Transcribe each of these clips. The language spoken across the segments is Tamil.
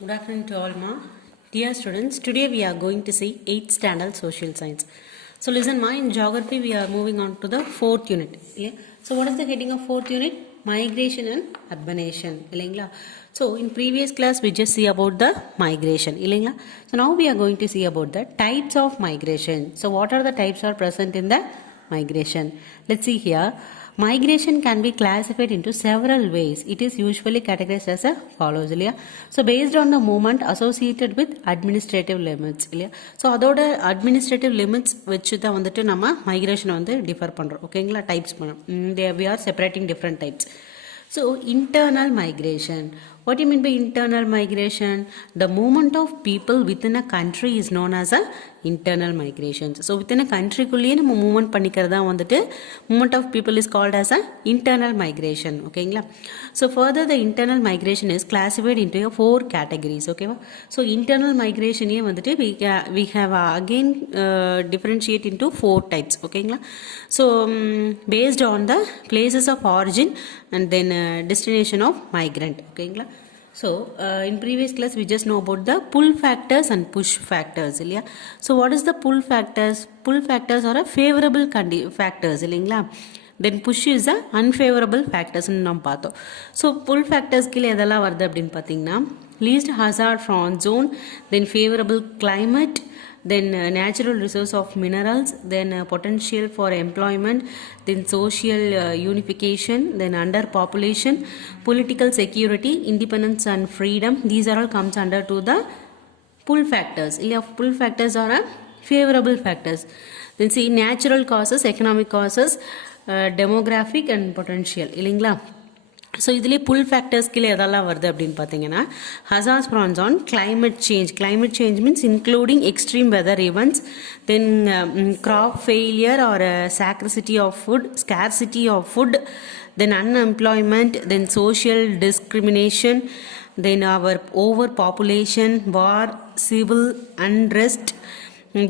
Good afternoon to all, ma. Dear students, today we are going to see 8th standard social science. So listen, ma, in geography we are moving on to the 4th unit. Yeah? So what is the heading of 4th unit? Migration and urbanization. Illingla. So in previous class we just see about the migration. Illingla. So now we are going to see about the types of migration. So what are the types are present in the migration? Let's see here. Migration can be classified into several ways. It is usually categorized as follows. So based on the movement associated with administrative limits. So அதோட administrative limits வச்சு தான் வந்துட்டு நம்ம migration வந்து differ பண்றோம். ஓகேங்களா? types பண்ணோம். We are separating different types. So internal migration. What do you mean by internal migration? The movement of people within a country is known as a internal migration. So within a country குள்ளேயே நம்ம மூவ்மெண்ட் பண்ணிக்கிறதா வந்துட்டு movement of people is called as a internal migration. ஓகேங்களா? So further the internal migration is classified into 4 categories. ஓகேவா? So internal migration ஏ வந்துட்டு we have again differentiate into 4 types. ஓகேங்களா? So based on the places of origin and then destination of migrant. ஓகேங்களா? So in previous class we just know about the pull factors and push factors. So what is the pull factors? Pull factors are a favorable factors. Then push is a unfavorable factors. So pull factors kile edala varudha appdin pathina least hazard from zone, then favorable climate, then natural resource of minerals, then potential for employment, then social unification, then underpopulation, political security, independence and freedom. These are all comes under to the pull factors. Pull factors are favorable factors. Then see natural causes, economic causes, demographic and potential. இல்லைங்களா? ஸோ இதுலேயே புல் ஃபேக்டர்ஸ்கில் எதெல்லாம் வருது அப்படின்னு பார்த்தீங்கன்னா hazards from on climate change. Climate change means including extreme weather events, then crop failure or scarcity of food, then unemployment, then social discrimination, then our overpopulation, war, civil unrest,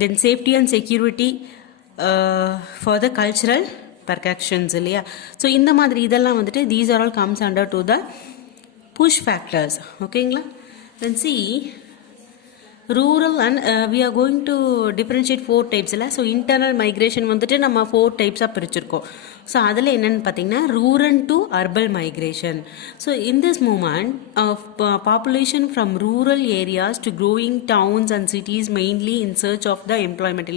then safety and security for the cultural percussions. So இந்த மாதிரி இதெல்லாம் வந்துட்டு these are all comes under to the push factors. ஓகேங்களா? then see rural and we are going to differentiate 4 types. So internal migration வந்துட்டு நம்ம 4 types பிரிச்சிருக்கோம். ஸோ அதில் என்னென்னு பார்த்தீங்கன்னா rural to urban migration. So in this movement of population from rural areas to growing towns and cities mainly in search of the employment.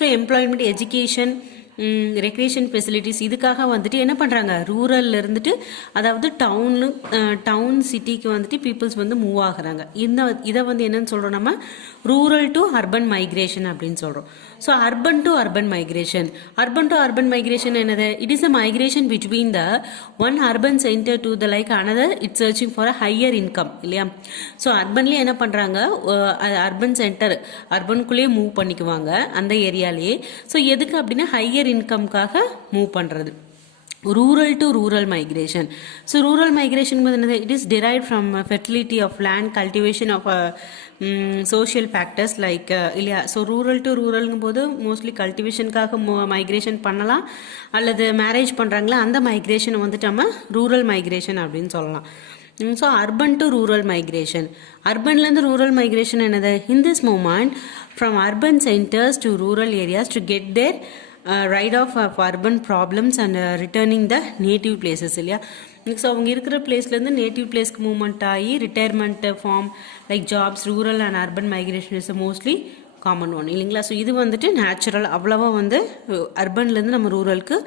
So employment, education, recreation facilities இதுக்காக வந்துட்டு என்ன பண்ணுறாங்க, ரூரலில் இருந்துட்டு அதாவது டவுன் சிட்டிக்கு வந்துட்டு பீப்புள்ஸ் வந்து மூவ் ஆகுறாங்க. இதை வந்து என்னன்னு சொல்கிறோம் நம்ம ரூரல் டு அர்பன் மைக்ரேஷன் அப்படின்னு சொல்கிறோம். So urban to urban migration என்னது? It is a migration between the one urban centre to the like another it's searching for a higher income. இல்லையா? ஸோ அர்பன்லேயே என்ன பண்ணுறாங்க, அர்பன் சென்டர் அர்பனுக்குள்ளேயே மூவ் பண்ணிக்குவாங்க அந்த ஏரியாலேயே. ஸோ எதுக்கு அப்படின்னா ஹையர் இன்கம்காக மூவ் பண்ணுறது. rural to rural migration. So rural migration it is derived from fertility of land, cultivation of social factors like so rural to rural போது மோஸ்ட்லி கல்டிவேஷனுக்காக மைக்ரேஷன் பண்ணலாம், அல்லது மேரேஜ் பண்ணுறாங்களா அந்த மைக்ரேஷனை வந்துட்டு நம்ம ரூரல் மைக்ரேஷன் அப்படின்னு சொல்லலாம். So urban to rural migration. அர்பன்லேருந்து ரூரல் மைக்ரேஷன் என்னது? In this movement from urban centres to rural areas to get their rid of urban problems and returning the native places. இல்லையா? ஸோ அவங்க இருக்கிற பிளேஸ்லேருந்து நேட்டிவ் பிளேஸ்க்கு மூவ்மெண்ட் ஆகி retirement from like jobs, rural and urban migration is mostly common one. இல்லைங்களா? ஸோ இது வந்துட்டு நேச்சுரல், அவ்வளோவா வந்து அர்பன்லேருந்து நம்ம ரூரலுக்கு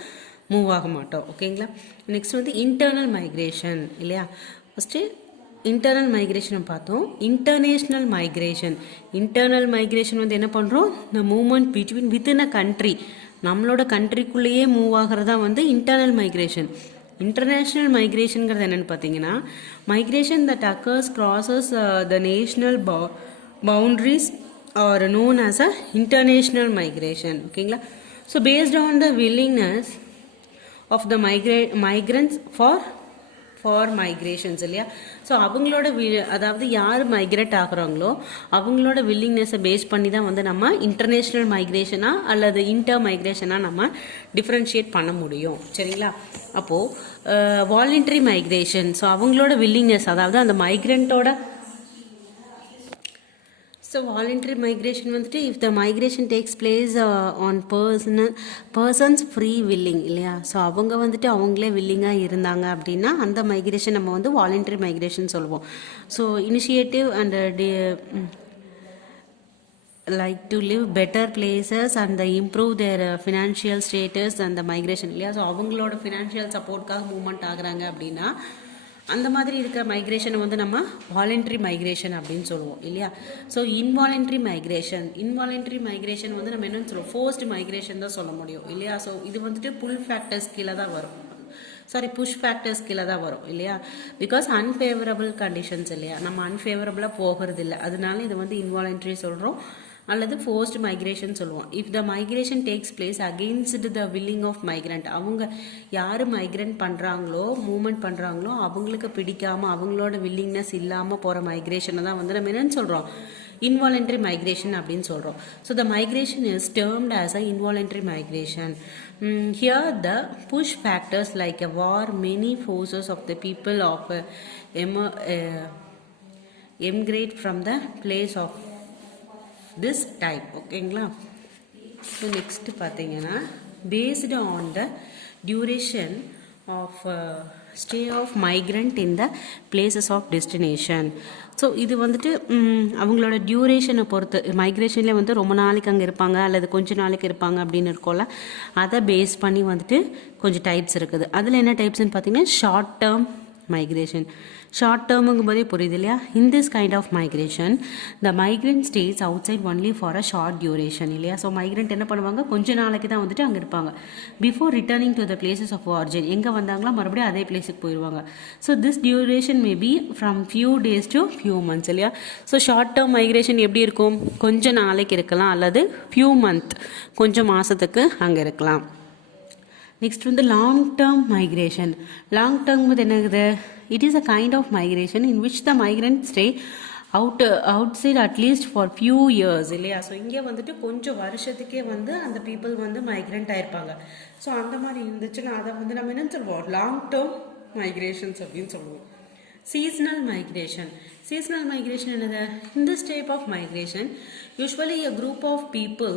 மூவ் ஆக மாட்டோம். ஓகேங்களா? நெக்ஸ்ட் வந்து இன்டர்னல் மைக்ரேஷன். இல்லையா? ஃபஸ்ட்டு இன்டர்னல் மைக்ரேஷனை பார்த்தோம். இன்டர்நேஷ்னல் மைக்ரேஷன் வந்து என்ன பண்ணுறோம், இந்த movement between within a country, நம்மளோட கண்ட்ரிக்குள்ளேயே மூவ் ஆகிறதா வந்து இன்டர்னல் மைக்ரேஷன். இன்டர்நேஷ்னல் மைக்ரேஷனுங்கிறது என்னென்னு பார்த்தீங்கன்னா migration that occurs crosses the national boundaries are known as a international migration. ஓகேங்களா? So based on the willingness of the migrants for migrations. இல்லையா? ஸோ அவங்களோட அதாவது யார் மைக்ரேட் ஆகுறாங்களோ அவங்களோட வில்லிங்னஸை பேஸ் பண்ணி தான் வந்து நம்ம இன்டர்நேஷ்னல் மைக்ரேஷனாக அல்லது இன்டர் மைக்ரேஷனாக நம்ம டிஃப்ரென்ஷியேட் பண்ண முடியும். சரிங்களா? அப்போது வாலண்டரி மைக்ரேஷன், ஸோ அவங்களோட வில்லிங்னஸ், அதாவது அந்த மைக்ரண்ட்டோட So voluntary migration வந்துட்டு if the migration takes place on persons free willing இல்லையா, ஸோ அவங்க வந்துட்டு அவங்களே வில்லிங்காக இருந்தாங்க அப்படின்னா அந்த மைக்ரேஷன் நம்ம வந்து வாலண்டரி மைக்ரேஷன் சொல்லுவோம். So initiative and like to live better places and improve their financial status and the migration இல்லையா, ஸோ அவங்களோட ஃபினான்ஷியல் சப்போர்ட்காக மூவ்மெண்ட் ஆகுறாங்க அப்படின்னா அந்த மாதிரி இருக்கிற மைக்ரேஷனை வந்து நம்ம வாலண்டரி மைக்ரேஷன் அப்படின்னு சொல்லுவோம் இல்லையா. ஸோ இன்வாலண்டரி மைக்ரேஷன் வந்து நம்ம என்னன்னு சொல்லுவோம், ஃபோர்ஸ்டு மைக்ரேஷன் தான் சொல்ல முடியும் இல்லையா. ஸோ இது வந்துட்டு புஷ் ஃபேக்டர்ஸ் கீழே தான் வரும் இல்லையா. பிகாஸ் அன்ஃபேவரபிள் கண்டிஷன்ஸ் இல்லையா, நம்ம அன்ஃபேவரபுளாக போகிறது இல்லை, அதனால இது வந்து இன்வாலண்டரி சொல்கிறோம் அல்லது ஃபோர்ஸ்டு மைக்ரேஷன் சொல்லுவோம். If the migration takes place against the willing of migrant, அவங்க யார் மைக்ரண்ட் பண்ணுறாங்களோ மூவ்மெண்ட் பண்ணுறாங்களோ அவங்களுக்கு பிடிக்காமல் அவங்களோட வில்லிங்னஸ் இல்லாமல் போகிற மைக்ரேஷனை தான் வந்து நம்ம என்னன்னு சொல்கிறோம், involuntary migration அப்படின்னு சொல்கிறோம். So the migration is termed as a involuntary migration. Here the push factors like a war, many forces of the people of emigrate from the place of this type. ஓகேங்களா. ஸோ நெக்ஸ்ட் பார்த்தீங்கன்னா based on the duration of stay of migrant in the places of destination. So இது வந்துட்டு அவங்களோட டியூரேஷனை பொறுத்து, மைக்ரேஷன்லேயே வந்து ரொம்ப நாளைக்கு அங்கே இருப்பாங்க அல்லது கொஞ்சம் நாளைக்கு இருப்பாங்க அப்படின்னு இருக்கோம்ல, அதை பேஸ் பண்ணி வந்துட்டு கொஞ்சம் டைப்ஸ் இருக்குது. அதில் என்ன டைப்ஸ்ன்னு பார்த்தீங்கன்னா ஷார்ட் டேர்ம் மைக்ரேஷன். ஷார்ட் டேர்முங்கும் போதே புரியுது இல்லையா. In this kind of migration the migrant stays outside only for a short duration இல்லையா. ஸோ மைக்ரண்ட் என்ன பண்ணுவாங்க, கொஞ்ச நாளைக்கு தான் வந்துட்டு அங்கே இருப்பாங்க. Before returning to the places of origin, எங்கே வந்தாங்களோ மறுபடியும் அதே பிளேஸுக்கு போயிடுவாங்க. So this duration may be from few days to few months இல்லையா. ஸோ ஷார்ட் டேர்ம் மைக்ரேஷன் எப்படி இருக்கும், கொஞ்சம் நாளைக்கு இருக்கலாம் அல்லது ஃபியூ மந்த், கொஞ்சம் மாதத்துக்கு அங்கே இருக்கலாம். நெக்ஸ்ட் வந்து long term migration. Long term வந்து என்னது, it is a kind of migration in which the migrants stay outside at least for few years இல்லையா. ஸோ இங்கே வந்துட்டு கொஞ்சம் வருஷத்துக்கே வந்து அந்த பீப்புள் வந்து மைக்ரெண்ட் ஆயிருப்பாங்க. ஸோ அந்த மாதிரி இருந்துச்சுன்னா அதை வந்து நம்ம என்னன்னு சொல்லுவோம், லாங் டேர்ம் மைக்ரேஷன்ஸ் அப்படின்னு சொல்லுவோம். சீசனல் மைக்ரேஷன் என்னது, in this type of migration usually a group of people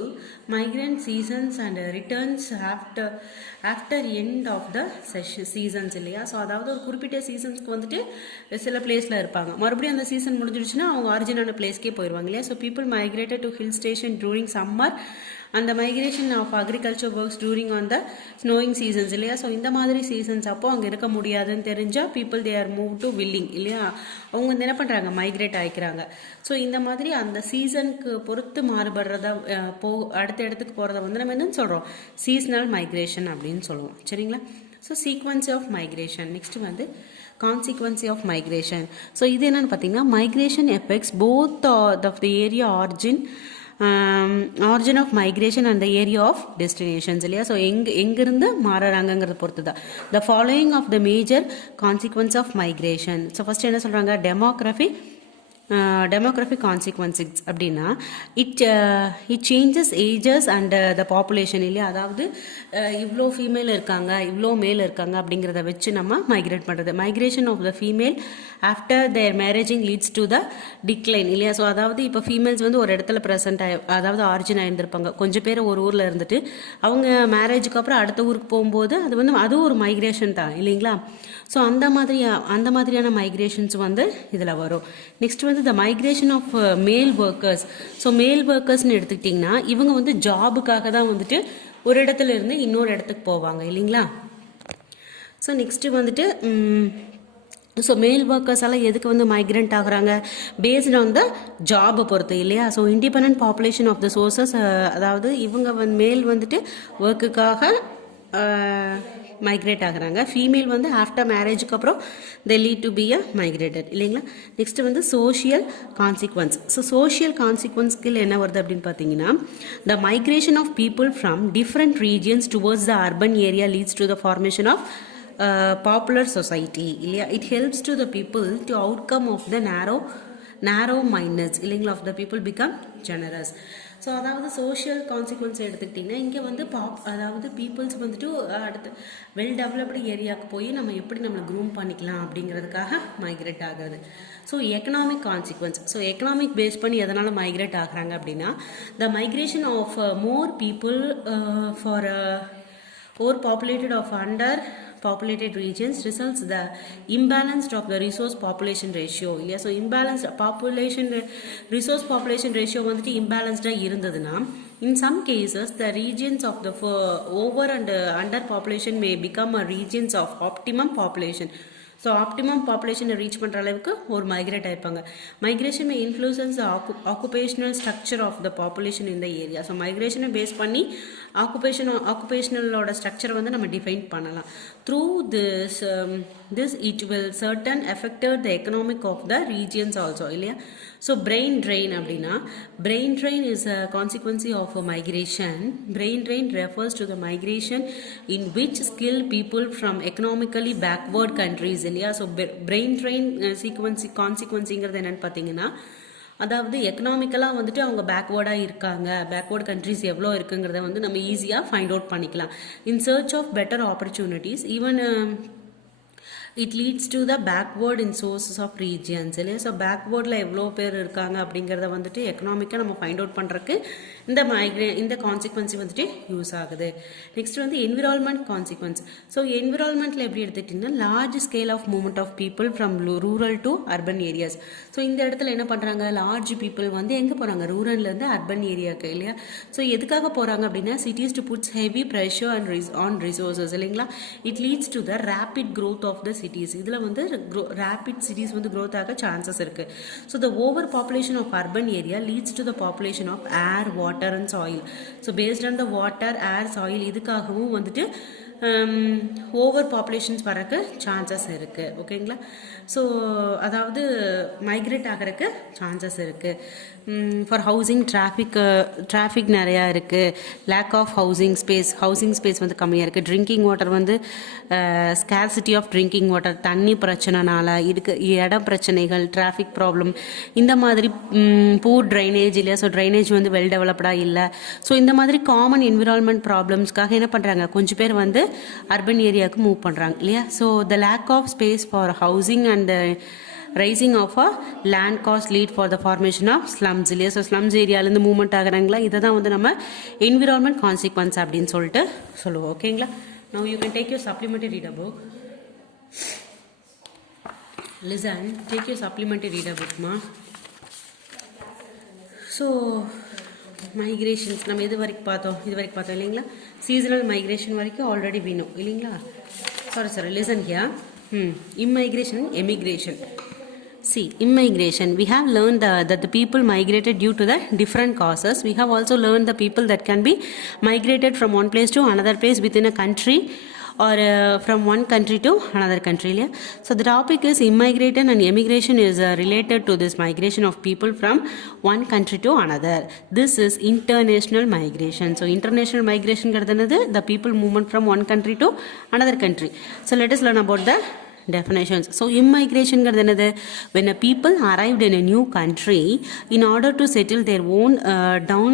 migrant seasons and returns after end of the seasons இல்லையா. ஸோ அதாவது ஒரு குறிப்பிட்ட சீசன்ஸ்க்கு வந்துட்டு சில பிளேஸில் இருப்பாங்க, மறுபடியும் அந்த சீசன் முடிஞ்சிடுச்சுன்னா அவங்க ஆரிஜினான பிளேஸ்க்கே போயிடுவாங்க இல்லையா. So people migrated to hill station during summer அந்த migration of agriculture works during on the snowing seasons இல்லையா. ஸோ இந்த மாதிரி சீசன்ஸ் அப்போ அங்கே இருக்க முடியாதுன்னு தெரிஞ்சால் people they are move to willing இல்லையா, அவங்க வந்து என்ன பண்ணுறாங்க, மைக்ரேட் ஆகிக்கிறாங்க. ஸோ இந்த மாதிரி அந்த சீசனுக்கு பொறுத்து மாறுபடுறதா அடுத்த இடத்துக்கு போகிறத வந்து நம்ம என்னன்னு சொல்கிறோம், சீசனல் மைக்ரேஷன் அப்படின்னு சொல்லுவோம். சரிங்களா. So sequence of migration. Next வந்து கான்சிக்வன்சி ஆஃப் மைக்ரேஷன். ஸோ இது என்னன்னு பார்த்தீங்கன்னா migration effects both of the area origin of migration and the area of destinations இல்லையா. ஸோ எங்கிருந்து மாறுறாங்கிறத பொறுத்து தான். The following of the major consequence of migration. So first என்ன சொல்கிறாங்க, demographic consequences அப்படின்னா it changes ages and the population இல்லையா. அதாவது இவ்வளோ ஃபீமேல் இருக்காங்க இவ்வளோ மேல் இருக்காங்க அப்படிங்கிறத வச்சு நம்ம மைக்ரேட் பண்ணுறது. Migration of the female after their marrying leads to the decline இல்லையா. ஸோ அதாவது இப்போ ஃபீமேல்ஸ் வந்து ஒரு இடத்துல ப்ரெசென்ட் அதாவது ஆரிஜின் ஆயிருந்திருப்பாங்க, கொஞ்சம் பேர் ஒரு ஊரில் இருந்துட்டு அவங்க மேரேஜுக்கு அப்புறம் அடுத்த ஊருக்கு போகும்போது அதுவும் ஒரு மைக்ரேஷன் தான் இல்லைங்களா. ஸோ அந்த மாதிரியான மைக்ரேஷன்ஸ் வந்து இதில் வரும். நெக்ஸ்ட் வந்து the migration of male workers. So male ஒர்க்கர்ஸ்னு எடுத்துக்கிட்டிங்கன்னா இவங்க வந்து ஜாபுக்காக தான் வந்துட்டு ஒரு இடத்துல இருந்து இன்னொரு இடத்துக்கு போவாங்க இல்லைங்களா. ஸோ நெக்ஸ்ட்டு வந்துட்டு ஸோ மேல் ஒர்க்கர்ஸ் எல்லாம் எதுக்கு வந்து மைக்ரெண்ட் ஆகுறாங்க, பேஸ்ட் ஆன் த ஜாபை பொறுத்து இல்லையா. So independent population of the sources, அதாவது இவங்க மேல் வந்துட்டு ஒர்க்குக்காக மைக்ரேட் ஆகுறாங்க, ஃபீமேல் வந்து ஆஃப்டர் மேரேஜுக்கு அப்புறம் they lead to be a migrated இல்லைங்களா. நெக்ஸ்ட் வந்து சோஷியல் கான்சிக்வன்ஸ். ஸோ சோஷியல் கான்சிக்வன்ஸ்க்கு என்ன வருது அப்படின்னு பார்த்தீங்கன்னா the migration of people from different regions towards the urban area leads to the formation of popular society இல்லையா. It helps to the people to outcome of the narrow mindedness இல்லைங்களா of the people become generous. So அதாவது சோஷியல் கான்சிக்வன்ஸ் எடுத்துக்கிட்டிங்கன்னா இங்கே வந்து அதாவது பீப்புள்ஸ் வந்துட்டு அடுத்து வெல் டெவலப்டு ஏரியாவுக்கு போய் நம்ம எப்படி நம்மளை க்ரூம் பண்ணிக்கலாம் அப்படிங்கிறதுக்காக மைக்ரேட் ஆகுறது. So economic consequence, so economic base பண்ணி எதனால் மைக்ரேட் ஆகுறாங்க அப்படின்னா the migration of more people for overpopulated of underpopulated regions results the imbalanced of the resource population ratio இல்லையா. So imbalanced population resource population ratio வந்துட்டு imbalanced இருந்ததுன்னா in some cases the regions of the over and under population may become a regions of optimum population. So optimum பாப்புலேஷனை ரீச் பண்ணுற அளவுக்கு ஒரு மைக்ரேட் ஆயிருப்பாங்க. Migration may influences occupational structure of the population இந்த ஏரியா. ஸோ மைக்ரேஷனை பேஸ் பண்ணி ஆக்குபேஷனலோட ஸ்ட்ரக்சரை வந்து நம்ம டிஃபைன் பண்ணலாம். Through this it will certain effected the economic of the regions also இல்லையா. ஸோ பிரெயின் ட்ரெயின் அப்படின்னா brain drain is a consequence of migration. Brain drain refers to the migration in which skill people from economically backward countries இல்லையா. ஸோ பிரெயின் ட்ரெயின் கான்சிக்வன்சிங்கிறது என்னன்னு பார்த்தீங்கன்னா அதாவது எக்கனாமிக்கலாக வந்துட்டு அவங்க பேக்வேர்டாக இருக்காங்க, பேக்வேர்டு கண்ட்ரிஸ் எவ்வளோ இருக்குங்கிறத வந்து நம்ம ஈஸியாக ஃபைண்ட் அவுட் பண்ணிக்கலாம். In search of better opportunities even it leads to the backward in sources of regions இல்லையா. ஸோ பேக்வேர்டில் எவ்வளோ பேர் இருக்காங்க அப்படிங்கிறத வந்துட்டு எக்கனாமிக்காக நம்ம ஃபைண்ட் அவுட் பண்ணுறதுக்கு இந்த கான்சிக்வன்சி வந்துட்டு யூஸ் ஆகுது. நெக்ஸ்ட் வந்து என்விரான்மெண்ட் கான்சிக்வன்ஸ். ஸோ என்விரான்மெண்ட்டில் எப்படி எடுத்துக்கிட்டிங்கன்னா large scale of movement of people from rural to urban areas. So இந்த இடத்துல என்ன பண்ணுறாங்க, லார்ஜ் பீப்புள் வந்து எங்கே போகிறாங்க, ரூரல்லேருந்து அர்பன் ஏரியாவுக்கு இல்லையா. ஸோ எதுக்காக போகிறாங்க அப்படின்னா cities to puts heavy pressure and on resources இல்லைங்களா. It leads to the rapid growth of the cities. இதில் வந்து rapid cities வந்து growth ஆக chances இருக்கு. So the overpopulation of urban area leads to the population of air, water and soil. So based on the water, air, soil இதுக்காகவும் வந்துட்டு ஓவர் பாப்புலேஷன்ஸ் வரக்கு சான்சஸ் இருக்குது ஓகேங்களா. ஸோ அதாவது மைக்ரேட் ஆகிறதுக்கு சான்சஸ் இருக்குது. ஃபார் ஹவுசிங் டிராஃபிக் நிறையா இருக்குது. லேக் ஆஃப் ஹவுசிங் ஸ்பேஸ் வந்து கம்மியாக இருக்குது. ட்ரிங்கிங் வாட்டர் வந்து ஸ்கேர்சிட்டி ஆஃப் ட்ரிங்கிங் வாட்டர், தண்ணி பிரச்சனைனால இடம் பிரச்சனைகள், டிராஃபிக் ப்ராப்ளம், இந்த மாதிரி பூர் ட்ரைனேஜ் இல்லையா. ஸோ ட்ரைனேஜ் வந்து வெல் டெவலப்டாக இல்லை. ஸோ இந்த மாதிரி காமன் என்விரான்மெண்ட் ப்ராப்ளம்ஸ்க்காக என்ன பண்ணுறாங்க, கொஞ்சம் பேர் வந்து அர்பன் ஏரியாவுக்கு மூவ் பண்ணுறாங்க இல்லையா. So the lack of space for housing and rising of a land cost lead for the formation of slums இல்லையா. ஸோ ஸ்லம்ஸ் ஏரியாவிலேருந்து மூவ்மெண்ட் ஆகிறாங்களா, இதை தான் வந்து நம்ம என்விரான்மெண்ட் கான்சிக்வன்ஸ் அப்படின்னு சொல்லிட்டு சொல்லுவோம் ஓகேங்களா. Now you can take your supplementary reader book. Listen, take your supplementary reader புக்மா. ஸோ மைக்ரேஷன்ஸ் நம்ம இது வரைக்கும் பார்த்தோம் இல்லைங்களா. சீசனல் மைக்ரேஷன் வரைக்கும் ஆல்ரெடி வேணும் இல்லைங்களா. Sorry listen here. Immigration and emigration. See, immigration, we have learned that the people migrated due to the different causes. We have also learned the people that can be migrated from one place to another place within a country or from one country to another country. So the topic is immigration and emigration is related to this migration of people from one country to another. This is international migration. So international migration gardanadu the people movement from one country to another country. So let us learn about the definitions. So immigration gardanadu when a people arrived in a new country in order to settle their own down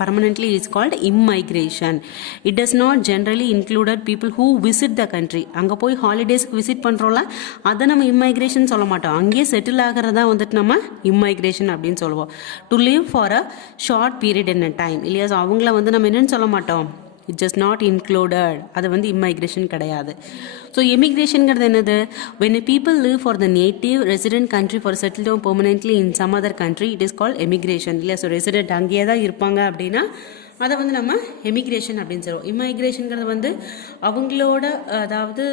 permanently is called immigration. It does not generally include people who visit the country. அங்கே போய் ஹாலிடேஸ்க்கு விசிட் பண்ணுறோம்ல, அதை நம்ம இம்மைக்ரேஷன் சொல்ல மாட்டோம். அங்கேயே செட்டில் ஆகிறதா வந்துட்டு நம்ம இம்மைக்ரேஷன் அப்படின்னு சொல்லுவோம். To live for a short period in a time இல்லையா. ஸோ அவங்கள வந்து நம்ம என்னன்னு சொல்ல மாட்டோம், இட் ஜஸ்ட் நாட் இன்க்ளூடட், அது வந்து இம்மைக்ரேஷன் கிடையாது. ஸோ எமிக்ரேஷனுங்கிறது என்னது, when people leave for the native resident country for settle down permanently in some other country it is called emigration இல்லையா. ஸோ ரெசிடென்ட் அங்கேயே தான் இருப்பாங்க அப்படின்னா அதை வந்து நம்ம எமிக்ரேஷன் அப்படின்னு சொல்லுவோம். இம்மைக்ரேஷனுங்கிறது வந்து அவங்களோட அதாவது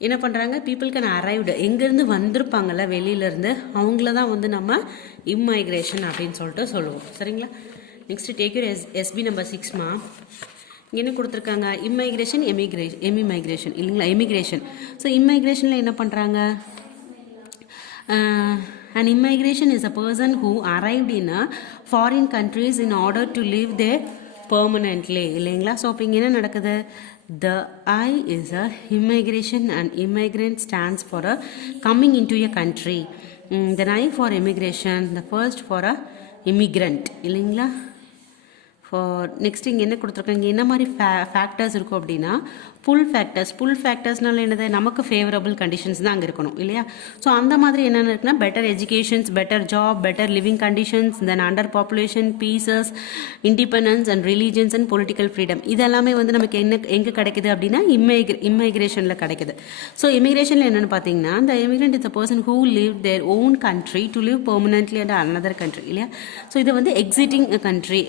என்ன பண்ணுறாங்க, பீப்புள் கேன் அரைவ்டு, எங்கேருந்து வந்திருப்பாங்கல்ல வெளியிலேருந்து, அவங்கள தான் வந்து நம்ம இம்மைக்ரேஷன் அப்படின்னு சொல்லிட்டு சொல்லுவோம் சரிங்களா. Next take your SP number 6மா. இங்கே என்ன கொடுத்துருக்காங்க, இம்மைக்ரேஷன் எமிமைக்ரேஷன் இல்லைங்களா, எமிக்ரேஷன். ஸோ இம்மைக்ரேஷனில் என்ன பண்ணுறாங்க, an immigration is a person who arrived in a foreign countries in order to live there permanently இல்லைங்களா. ஸோ அப்போ இங்கே என்ன நடக்குது, the I is a immigration and immigrant stands for a coming into a country. Then I for immigration, the first for a immigrant இல்லைங்களா. ஃபார் நெக்ஸ்ட் இங்கே என்ன கொடுத்துருக்காங்க, என்ன மாதிரி ஃபேக்டர்ஸ் இருக்கும் அப்படின்னா புல் ஃபேக்டர்ஸ்னால என்னது, நமக்கு ஃபேவரபிள் கண்டிஷன்ஸ் தான் அங்கே இருக்கணும் இல்லையா. ஸோ அந்த மாதிரி என்னென்ன இருக்குன்னா, better educations, better job, better living conditions, then under population, pieces, independence and religions and political freedom. இதெல்லாமே வந்து நமக்கு எங்கே கிடைக்குது அப்படின்னா இமிகிரேஷனில் கிடைக்குது. ஸோ இமிகிரேஷனில் என்னென்னு பார்த்தீங்கன்னா, the immigrant is a person who live their own country to live permanently under another country இல்லையா. ஸோ இது வந்து எக்ஸிட்டிங் கண்ட்ரி.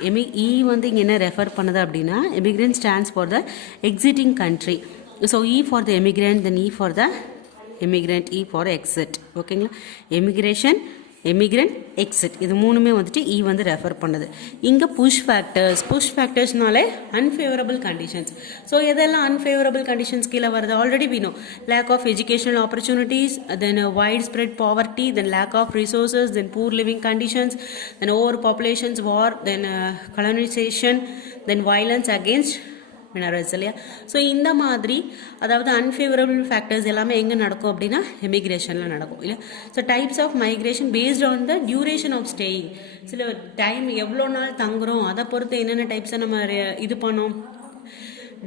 வந்து இங்கே என்ன ரெஃபர் பண்ணுது அப்படின்னா, immigrant stands for the exiting country. So E for the immigrant, then E for the immigrant, E for exit. ஓகேங்களா. இமிகிரேஷன், இமிகிரண்ட், எக்ஸிட், இது மூணுமே வந்துட்டு இ வந்து ரெஃபர் பண்ணுது. இங்கே புஷ் ஃபேக்டர்ஸ்னாலே அன்ஃபேவரபிள் கண்டிஷன்ஸ். ஸோ எதெல்லாம் அன்ஃபேவரபிள் கண்டிஷன்ஸ் கீழே வருது, already we know lack of educational opportunities, then widespread poverty, then lack of resources, then poor living conditions, then overpopulations, war, then colonization, then violence against minerals இல்லையா. ஸோ இந்த மாதிரி அதாவது அன்ஃபேவரபிள் ஃபேக்டர்ஸ் எல்லாமே எங்கே நடக்கும் அப்படின்னா எமிக்ரேஷனில் நடக்கும் இல்லையா. So types of migration based on the duration of staying. சில டைம் எவ்வளோ நாள் தங்குறோம் அதை பொறுத்து என்னென்ன டைப்ஸை நம்ம இது பண்ணோம்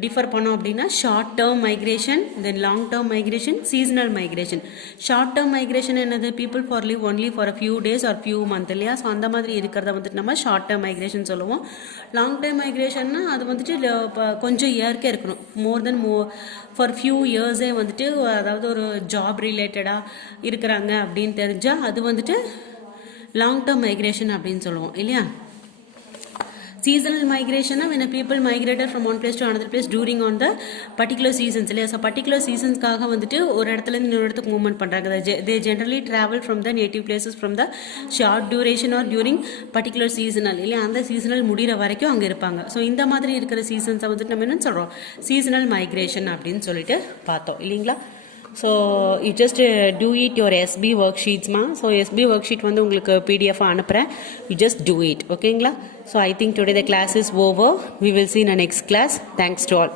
டிஃபர் பண்ணோம் அப்படின்னா, short term migration, then long term migration, seasonal migration. Short term migration என்னது, people for live only for a few days or few month இல்லையா. ஸோ அந்த மாதிரி இருக்கிறத வந்துட்டு நம்ம ஷார்ட் டேர்ம் மைக்ரேஷன் சொல்லுவோம். லாங் டேர்ம் மைக்ரேஷன்னா அது வந்துட்டு கொஞ்சம் இயர்க்கே இருக்கணும், ஃபார் ஃபியூ இயர்ஸே வந்துட்டு, அதாவது ஒரு ஜாப் ரிலேட்டடாக இருக்கிறாங்க அப்படின்னு தெரிஞ்சால் அது வந்துட்டு லாங் டேர்ம் மைக்ரேஷன் அப்படின்னு சொல்லுவோம் இல்லையா. Seasonal migration when a people migrated from one place to another place during on the particular seasons இல்லையா. ஸோ பர்டிகுலர் சீசன்ஸ்க்காக வந்துட்டு ஒரு இடத்துலேருந்து இன்னொரு இடத்துக்கு மூவ்மெண்ட் பண்ணுறாங்க. they generally travel from the native places from the short duration or during particular seasonal இல்லையா. அந்த சீசனல் முடிகிற வரைக்கும் அங்கே இருப்பாங்க. ஸோ இந்த மாதிரி இருக்கிற சீசன்ஸை வந்துட்டு நம்ம என்ன சொல்கிறோம், சீசனல் மைக்ரேஷன் அப்படின்னு சொல்லிட்டு பார்த்தோம் இல்லைங்களா. So you just do it your SP work ஷீட்ஸ்மா. ஸோ எஸ்பி ஒர்க் ஷீட் வந்து உங்களுக்கு பிடிஎஃபாக அனுப்புகிறேன், யூ ஜஸ்ட் டூ இட். ஓகேங்களா. So I think today the class is over. We will see in a next class. Thanks to all.